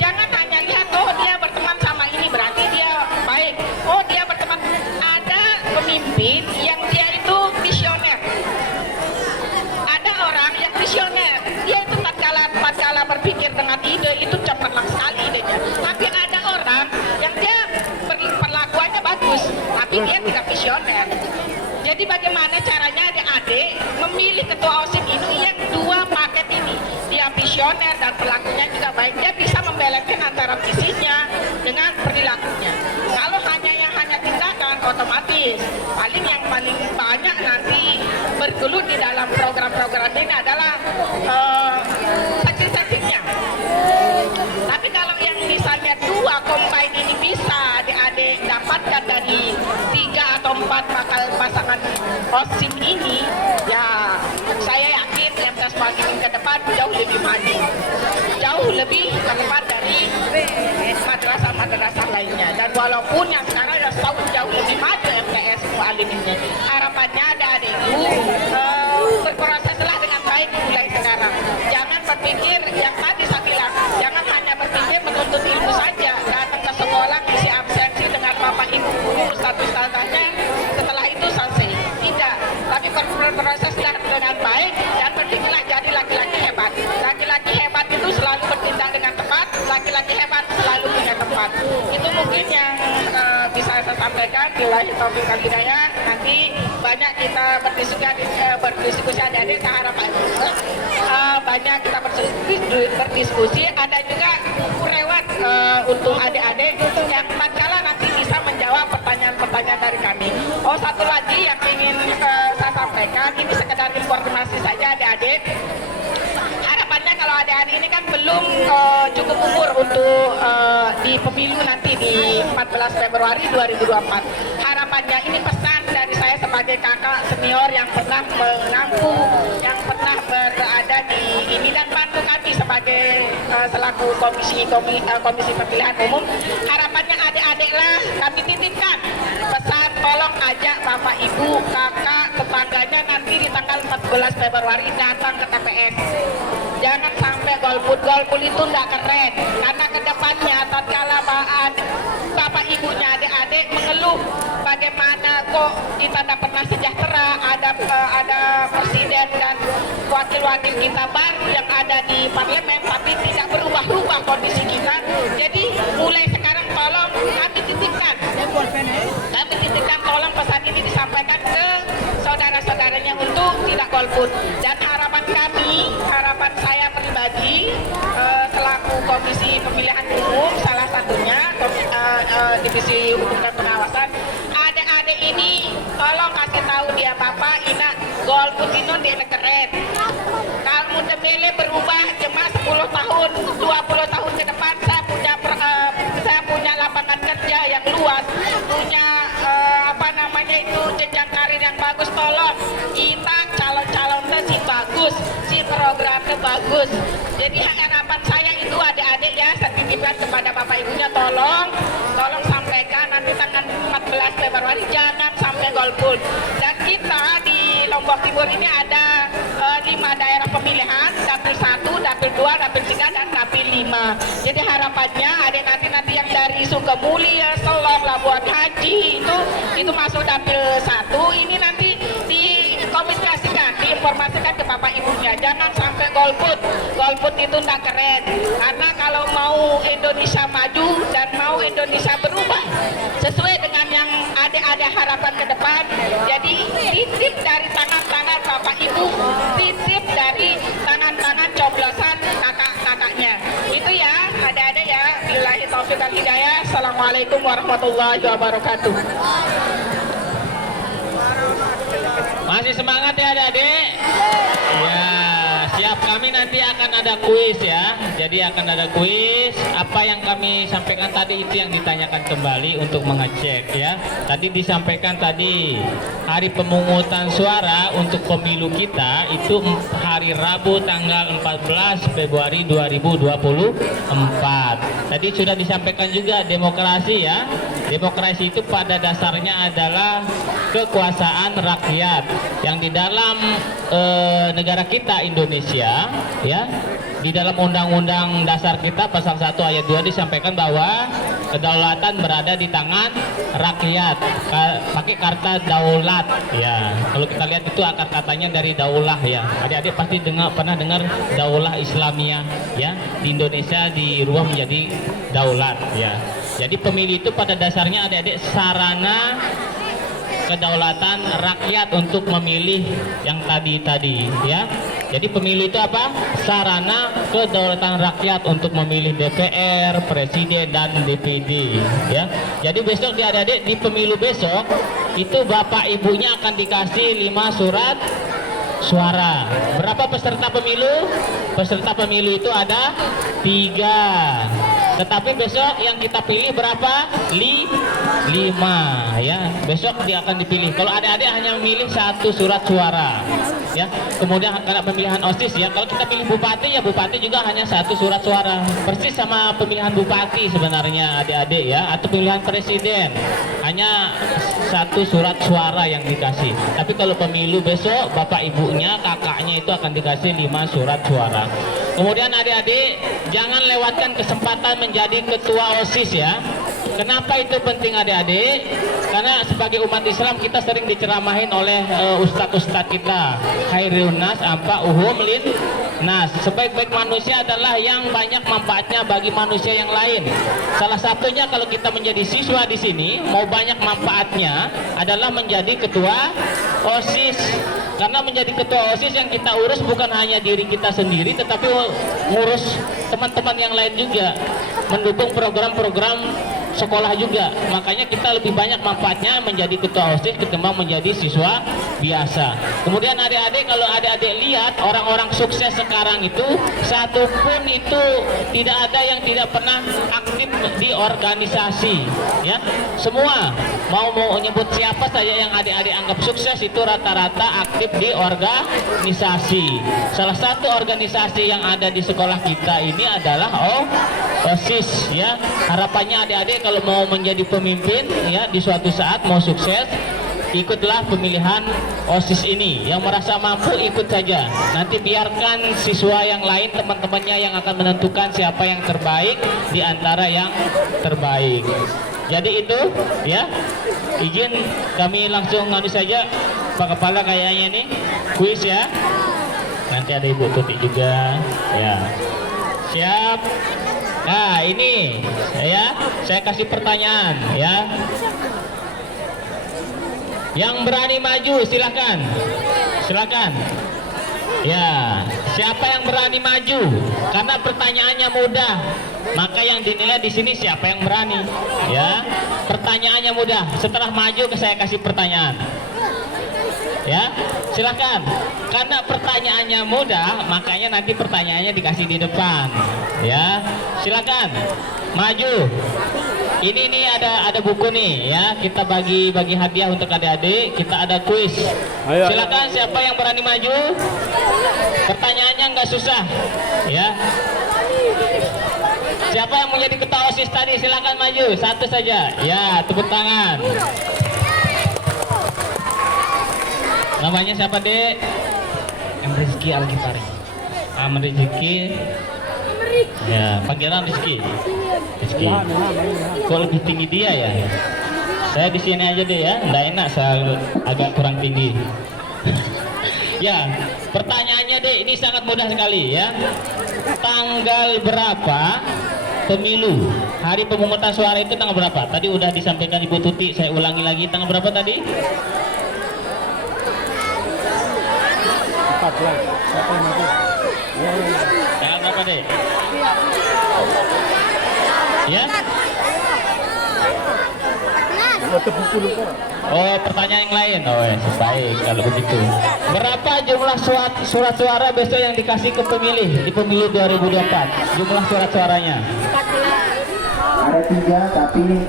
Jangan hanya lihat oh dia berteman sama ini berarti dia baik. Oh dia berteman, ada pemimpin yang dia itu visioner. Ada orang yang visioner. Dia itu tatkala berpikir dengan ide itu cemerlang sekali idenya. Tapi ada orang yang dia perlakuannya bagus, tapi dia tidak visioner. Jadi bagaimana caranya adik-adik memilih ketua OSIS ini yang dua paket ini, dia visioner dan perilakunya juga baik, dia bisa membelokkan antara visinya dengan perilakunya. Kalau hanya tindakan otomatis paling yang paling banyak nanti bergelut di dalam program-program ini adalah seksi-seksinya. Tapi kalau yang misalnya dua combine ini bisa adik-adik dapatkan dari 3 atau 4 bakal pasangan OSIS ini, ya saya yakin MTS Muallimin ke depan jauh lebih maju, jauh lebih ke depan dari madrasah-madrasah lainnya. Dan walaupun yang sekarang sudah setahun jauh lebih maju MTS Mualliminnya, harapannya adik-adikku berproseslah dengan baik mulai sekarang. Jangan berpikir yang tadi saya bilang, jangan hanya berpikir menuntut ilmu saja, datang ke sekolah isi absensi dengan bapak ibu guru ustadz-ustadzanya, setelah itu selesai. Tidak, tapi berproses dengan baik dan berpikirlah jadi laki-laki hebat. Laki-laki hebat itu selalu bertindak dengan tepat, laki-laki hebat selalu punya tempat. Itu mungkin yang bisa saya sampaikan. Billahi taufiq wal hidayah. Nanti banyak kita berdiskusi adik-adik, saya harapkan banyak kita berdiskusi. Ada juga lewat untuk adik-adik yang tatkala nanti bisa menjawab pertanyaan-pertanyaan dari kami. Oh satu lagi yang ingin saya sampaikan, ini sekedar informasi saja adik-adik. Harapannya kalau adik-adik ini kan belum cukup umur untuk di pemilu nanti di 14 Februari 2024. Harapannya ini pesan dari saya sebagai kakak senior yang pernah mengampu, yang pernah berada di ini dan bantu kami sebagai selaku komisi pemilihan umum. Harapannya adik-adiklah kami titipkan pesan, tolong ajak bapak ibu, kakak, tetangganya nanti di tanggal 14 Februari datang ke TPS. Jangan sampai golput itu tidak keren, karena kedepannya tatkala bapak ibunya adik-adik mengeluh bagaimana kok kita tidak pernah sejahtera, ada presiden dan wakil-wakil kita baru yang ada di parlemen tapi tidak berubah-ubah kondisi kita. Jadi mulai sekarang tolong kami titipkan tolong pesan ini disampaikan ke saudara-saudaranya untuk tidak golput. Dan harapan saya pribadi selaku komisi pemilihan umum, salah satunya divisi hukum dan pengawasan, adik-adik ini tolong kasih tahu dia bapak ina golput itu dia keren. Kalau demele berubah cuma 10 tahun 20 tahun ke depan saya punya lapangan kerja yang luas, punya jenjang karir yang bagus. Tolong kita calon-calonnya si bagus, si programnya bagus. Jadi harapan saya itu adik-adik ya, saya titipkan kepada bapak ibunya, tolong sampaikan nanti tanggal 14 Februari jangan sampai golput. Dan kita di Lombok Timur ini ada 5 daerah pemilihan, dapil 1, dapil 2, dapil 3, dan dapil 5. Jadi harapannya adik nanti yang dari Sukamulia, Selong, Labuan Haji itu masuk dapil 1, ini nanti dikomunikasikan, informasikan ke Bapak Ibunya, jangan sampai golput. Golput itu tidak keren. Karena kalau mau Indonesia maju dan mau Indonesia berubah sesuai dengan yang ada harapan ke depan, jadi titip dari tangan-tangan Bapak Ibu, titip dari tangan-tangan coblosan kakak-kakaknya. Itu ya, ada ya. Billahi taufiq wal hidayah. Assalamualaikum warahmatullahi wabarakatuh. Masih semangat ya adik-adik? Ya, siap. Kami nanti akan ada kuis ya. Jadi akan ada kuis. Apa yang kami sampaikan tadi itu yang ditanyakan kembali untuk mengecek ya. Tadi disampaikan tadi hari pemungutan suara untuk pemilu kita itu hari Rabu tanggal 14 Februari 2024. Tadi sudah disampaikan juga demokrasi ya. Demokrasi itu pada dasarnya adalah kekuasaan rakyat yang di dalam negara kita Indonesia ya, di dalam undang-undang dasar kita pasal 1 ayat 2 disampaikan bahwa kedaulatan berada di tangan rakyat, pakai kata daulat ya. Kalau kita lihat itu akar katanya dari daulah ya. Adik-adik pasti pernah dengar daulah Islamiyah ya. Di Indonesia dirubah menjadi daulat ya. Jadi pemilih itu pada dasarnya adik-adik sarana kedaulatan rakyat untuk memilih yang tadi ya. Jadi pemilih itu apa? Sarana kedaulatan rakyat untuk memilih DPR, presiden dan DPD ya. Jadi besok di adik-adik di pemilu besok itu bapak ibunya akan dikasih 5 surat suara. Berapa peserta pemilu? Peserta pemilu itu ada 3. Tetapi besok yang kita pilih berapa? 5 ya. Besok dia akan dipilih. Kalau adik-adik hanya memilih 1 surat suara ya. Kemudian karena pemilihan OSIS ya, kalau kita pilih bupati ya bupati juga hanya 1 surat suara. Persis sama pemilihan bupati sebenarnya adik-adik ya, atau pemilihan presiden hanya 1 surat suara yang dikasih. Tapi kalau pemilu besok bapak ibunya, kakaknya itu akan dikasih 5 surat suara. Kemudian adik-adik jangan lewatkan kesempatan menjadi ketua OSIS ya. Kenapa itu penting adik-adik? Karena sebagai umat Islam kita sering diceramahin oleh ustadz-ustadz kita. Khairun nas ampa uhum lin nas. Sebaik-baik manusia adalah yang banyak manfaatnya bagi manusia yang lain. Salah satunya kalau kita menjadi siswa di sini mau banyak manfaatnya adalah menjadi ketua OSIS. Karena menjadi ketua OSIS yang kita urus bukan hanya diri kita sendiri, tetapi ngurus teman-teman yang lain juga, mendukung program-program sekolah juga. Makanya kita lebih banyak manfaatnya menjadi ketua OSIS ketimbang menjadi siswa biasa. Kemudian adik-adik, kalau adik-adik lihat orang-orang sukses sekarang itu satu pun itu tidak ada yang tidak pernah aktif di organisasi ya. Semua mau nyebut siapa saja yang adik-adik anggap sukses itu rata-rata aktif di organisasi. Salah satu organisasi yang ada di sekolah kita ini adalah OSIS ya. Harapannya adik-adik kalau mau menjadi pemimpin ya di suatu saat mau sukses, ikutlah pemilihan OSIS ini. Yang merasa mampu ikut saja. Nanti biarkan siswa yang lain, teman-temannya yang akan menentukan siapa yang terbaik di antara yang terbaik. Jadi itu ya. Izin kami langsung ngadu saja Pak Kepala kayaknya nih kuis ya. Nanti ada Ibu Tuti juga ya. Siap. Nah ini ya, saya kasih pertanyaan ya. Yang berani maju silakan. Silakan. Ya, siapa yang berani maju? Karena pertanyaannya mudah. Maka yang dinilai di sini siapa yang berani. Ya. Pertanyaannya mudah. Setelah maju saya kasih pertanyaan. Ya, silakan. Karena pertanyaannya mudah, makanya nanti pertanyaannya dikasih di depan. Ya, silakan. Maju. Ini nih ada buku nih ya, kita bagi hadiah untuk adik-adik. Kita ada kuis. Silakan siapa yang berani maju. Pertanyaannya nggak susah ya. Siapa yang mau jadi ketua OSIS tadi silakan maju, satu saja. Ya, tepuk tangan. Namanya siapa, Dek? Rizky Algifari. Rizky. Ya, panggilan Rizky. Rizky. Kok lebih tinggi dia ya? Saya di sini aja deh ya, nggak enak, saya agak kurang tinggi. Ya, pertanyaannya deh, ini sangat mudah sekali ya. Tanggal berapa pemilu? Hari pemungutan suara itu tanggal berapa? Tadi udah disampaikan Ibu Tuti, saya ulangi lagi. Tanggal berapa tadi? 14. Siapa yang maju? Tanggal berapa deh? Ya? Oh, pertanyaan yang lain. Oh, ya, baik kalau begitu. Berapa jumlah surat suara besok yang dikasih ke pemilih di pemilu 2024? Jumlah surat suaranya? Ada 3, tapi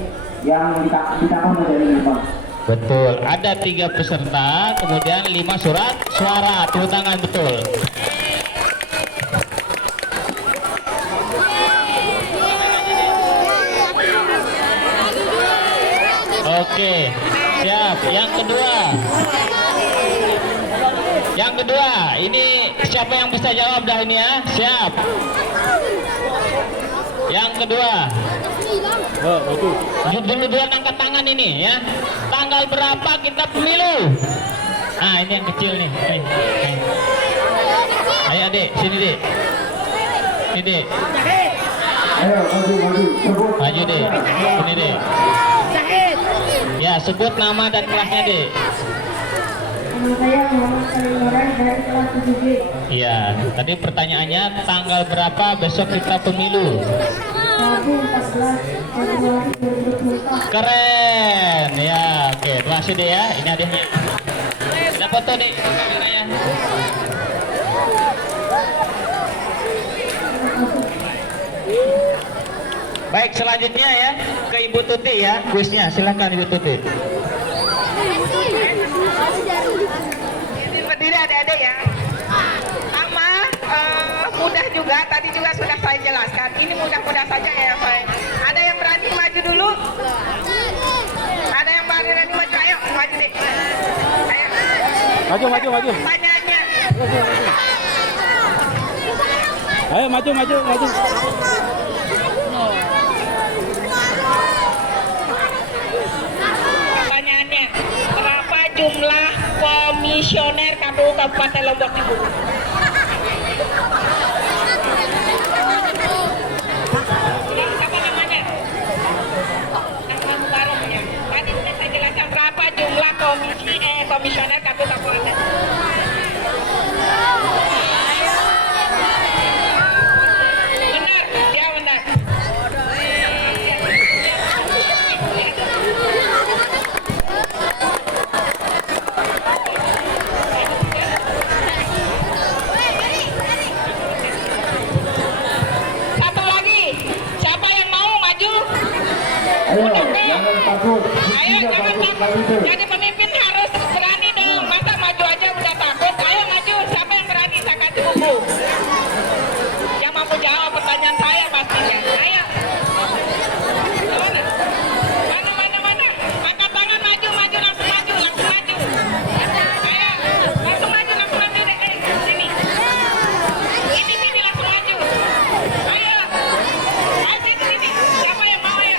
yang ditambah menjadi 5. Betul. Ada 3 peserta, kemudian 5 surat suara. Tepuk tangan, betul. Oke, siap. Yang kedua, ini siapa yang bisa jawab dah ini ya? Siap. Yang kedua, duluan angkat tangan ini ya. Tanggal berapa kita pemilu? Nah, ini yang kecil nih. Ayo adik, sini dek. Sini dek. Ayo, maju. Sebut. Maju dek. Sini dek. Ya, sebut nama dan kelasnya dek. Nama saya Muhammad Kalimuran dari kelas 7B. Iya, tadi pertanyaannya tanggal berapa besok kita pemilu? Rabu 14 Februari 2024. Keren, ya, oke, terima kasih deh ya. Ini hadiahnya. Kita foto deh, kamera ya. Baik, selanjutnya ya ke Ibu Tuti ya, kuisnya. Silakan Ibu Tuti. Berdiri adik-adik ya. Sama mudah juga, tadi juga sudah saya jelaskan. Ini mudah-mudah saja ya saya. Ada yang berani maju dulu? Ada yang berani maju? Ayo, maju deh. Ayo. Maju. Pertanyaannya. Ayo maju. Pertanyaannya, berapa jumlah komisioner KPU Kabupaten Lombok Timur? Siapa namanya? Nama Mubaroknya. Tadi sudah saya jelaskan berapa jumlah komisioner KPU Kabupaten. Benar, dia benar. Satu lagi, siapa yang mau maju? Ayo, jangan takut. Ayo, jangan takut. Jadi pemimpin harus berani dong. Masa maju aja udah takut? Ayo maju, siapa yang berani? Saya kasih buku. Yang mampu jawab pertanyaan saya pastinya. Ayo. Mana? Angkat tangan, maju, langsung maju. Ayo, langsung maju deh. Sini. Ini langsung maju. Ayo. Sini. Siapa yang mau ya?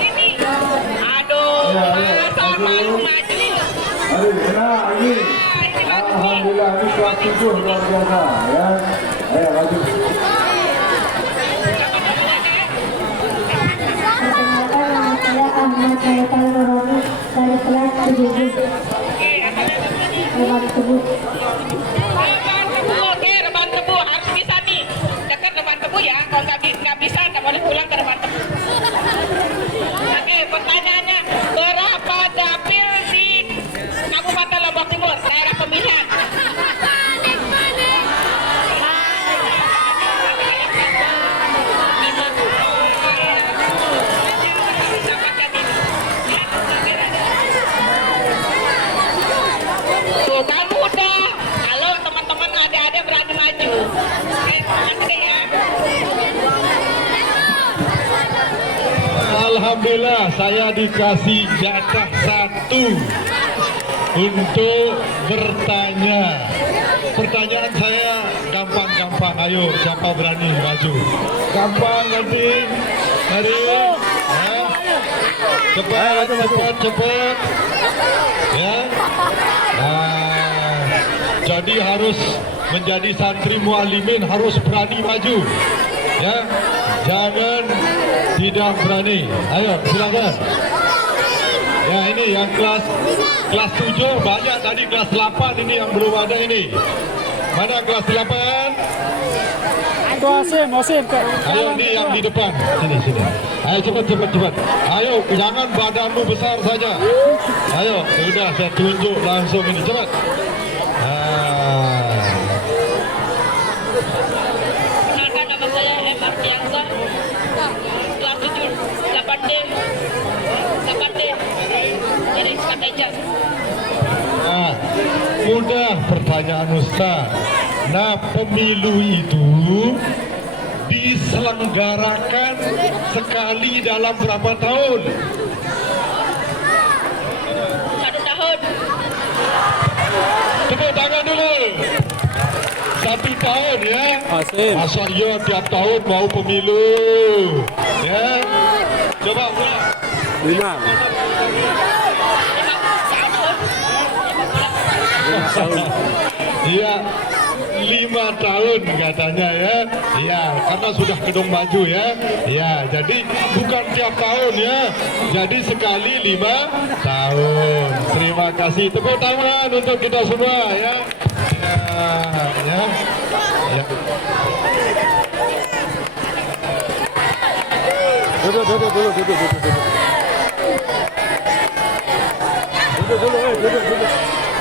Sini. Aduh, masa malu maju. Ayo, enak ini. Alhamdulillah, ini kelas 7 luar biasa ya. Ayo, maju. Perkenalkan nama saya Ahmad Haikal Nuroni dari kelas 7B. Lewat sebut. Oke, rebahan tebu harus bisa nih. Dekat rebahan tebu ya. Kalau nggak bisa, nggak boleh pulang ke rebahan tebu. Oke, pertanyaannya, berapa dapil di Kabupaten Lombok Timur, daerah pemilihan? Tuh, kan mudah. Halo teman-teman, adik-adik berani maju. Maju deh ya. Alhamdulillah saya dikasih jatah 1 untuk bertanya. Pertanyaan saya gampang. Ayo, siapa berani maju? Gampang nanti. Hari. Ya. Cepat. Ya. Nah, Jadi harus menjadi santri muallimin harus berani maju. Ya, jangan tidak berani. Ayo, silakan. Ya, ini yang kelas 7 banyak tadi, kelas 8 ini yang belum ada ini. Mana kelas 8? Itu Osim. Ayo ini yang di depan. Sini. Ayo cepat. Ayo, jangan badanmu besar saja. Ayo, sudah saya tunjuk langsung ini, cepat. Perkenalkan, nama saya M. Ardiansyah, kelas 7, 8D, jadi Skateja. Nah, mudah pertanyaan Ustaz. Nah, pemilu itu diselenggarakan sekali dalam berapa tahun? 1 tahun. Tepuk tangan dulu. 1 tahun ya. Osim. Masa iya tiap tahun mau pemilu? Ya. Coba ulang. 5 tahun. Iya, 5 tahun katanya ya. Iya, karena sudah gedung maju ya. Iya, jadi bukan tiap tahun ya. Jadi sekali 5 tahun. Terima kasih. Tepuk tangan untuk kita semua ya. Ya. Duduk. Duduk.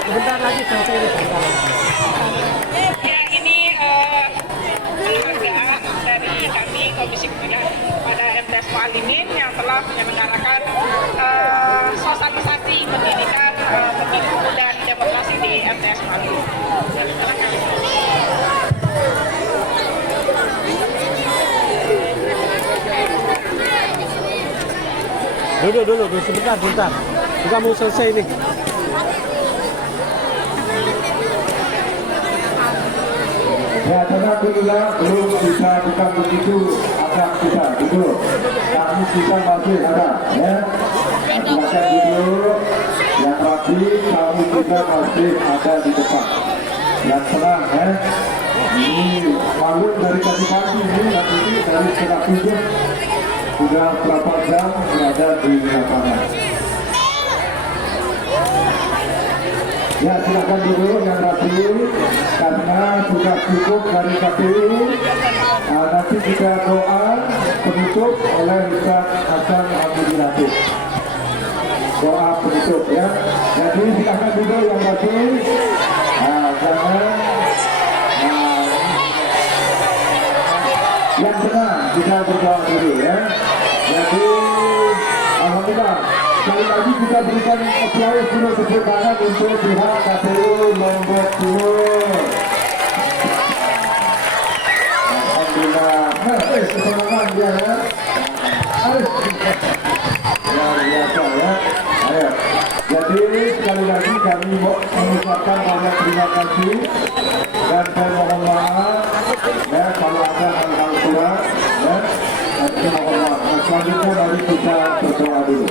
Sebentar lagi selesai ini. Ya, ini penghargaan dari kami Komisi Pemilihan kepada MTS Muallimin yang telah menyelenggarakan sosialisasi pendidikan pemilu dan demokrasi di MTS Muallimin. Duduk, sebentar. Kita mau selesai ini. Ya, tenang dulu ya, belum bisa bukan begitu agak kita duduk. Kami kita masih ada ya. Silakan duduk. Yang rapi, kami juga masih ada di depan. Yang tenang ya. Ini malu dari tadi pagi ini, nanti dari setengah 7 sudah berapa jam berada di lapangan. Ya, silakan dulu yang rapi karena sudah cukup dari KPU. Nanti kita doa penutup oleh Ustaz Hasan Abdul Latif. Doa penutup ya. Jadi silakan dulu yang rapi. Jangan yang tenang, kita berdoa dulu ya. Jadi alhamdulillah. Sekali lagi kita berikan aplaus dulu tepuk tangan untuk pihak KPU Lombok Timur. Alhamdulillah. Kesenangan dia ya. Luar biasa ya. Ayo. Jadi sekali lagi kami mengucapkan banyak terima kasih dan saya mohon maaf ya kalau ada hal-hal kurang ya. Mohon maaf. Selanjutnya mari kita berdoa dulu.